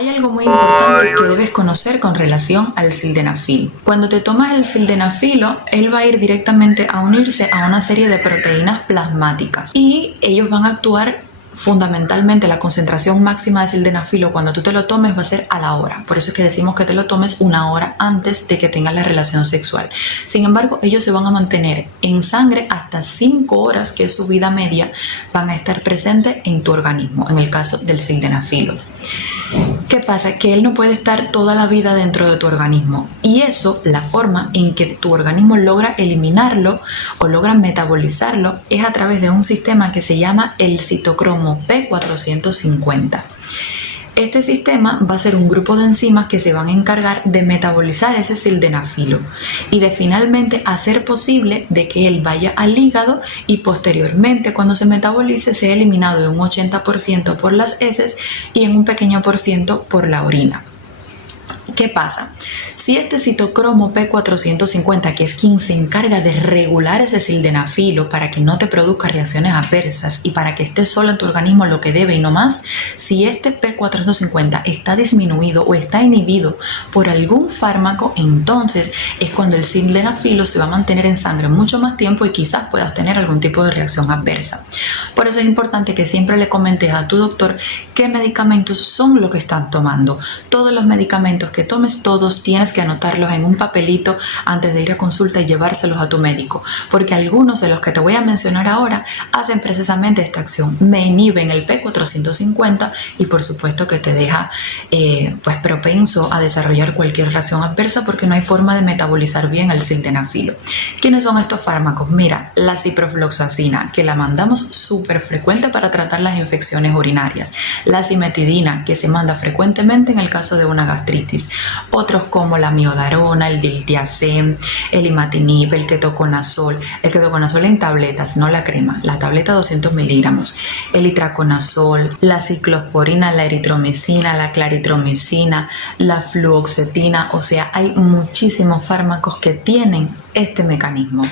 Hay algo muy importante que debes conocer con relación al sildenafil. Cuando te tomas el sildenafilo, él va a ir directamente a unirse a una serie de proteínas plasmáticas y ellos van a actuar fundamentalmente. La concentración máxima de sildenafilo cuando tú te lo tomes va a ser a la hora. Por eso es que decimos que te lo tomes una hora antes de que tengas la relación sexual. Sin embargo, ellos se van a mantener en sangre hasta 5 horas, que es su vida media, van a estar presentes en tu organismo, en el caso del sildenafilo. ¿Qué pasa? Que él no puede estar toda la vida dentro de tu organismo, y eso, la forma en que tu organismo logra eliminarlo o logra metabolizarlo es a través de un sistema que se llama el citocromo P450. Este sistema va a ser un grupo de enzimas que se van a encargar de metabolizar ese sildenafilo y de finalmente hacer posible de que él vaya al hígado y posteriormente, cuando se metabolice, sea eliminado de un 80% por las heces y en un pequeño por ciento por la orina. ¿Qué pasa? Si este citocromo P450, que es quien se encarga de regular ese sildenafilo para que no te produzca reacciones adversas y para que esté solo en tu organismo lo que debe y no más, si este P450 está disminuido o está inhibido por algún fármaco, entonces es cuando el sildenafilo se va a mantener en sangre mucho más tiempo y quizás puedas tener algún tipo de reacción adversa. Por eso es importante que siempre le comentes a tu doctor qué medicamentos son los que están tomando. Todos los medicamentos que tomes, todos tienes que anotarlos en un papelito antes de ir a consulta y llevárselos a tu médico, porque algunos de los que te voy a mencionar ahora hacen precisamente esta acción, me inhiben el P450 y por supuesto que te deja pues propenso a desarrollar cualquier reacción adversa porque no hay forma de metabolizar bien el sildenafilo. ¿Quiénes son estos fármacos? Mira, la ciprofloxacina, que la mandamos súper frecuente para tratar las infecciones urinarias, la cimetidina, que se manda frecuentemente en el caso de una gastritis, otros como la miodarona, el diltiazem, el imatinib, el ketoconazol en tabletas, no la crema, la tableta 200 miligramos, el itraconazol, la ciclosporina, la eritromicina, la claritromicina, la fluoxetina. O sea, hay muchísimos fármacos que tienen este mecanismo.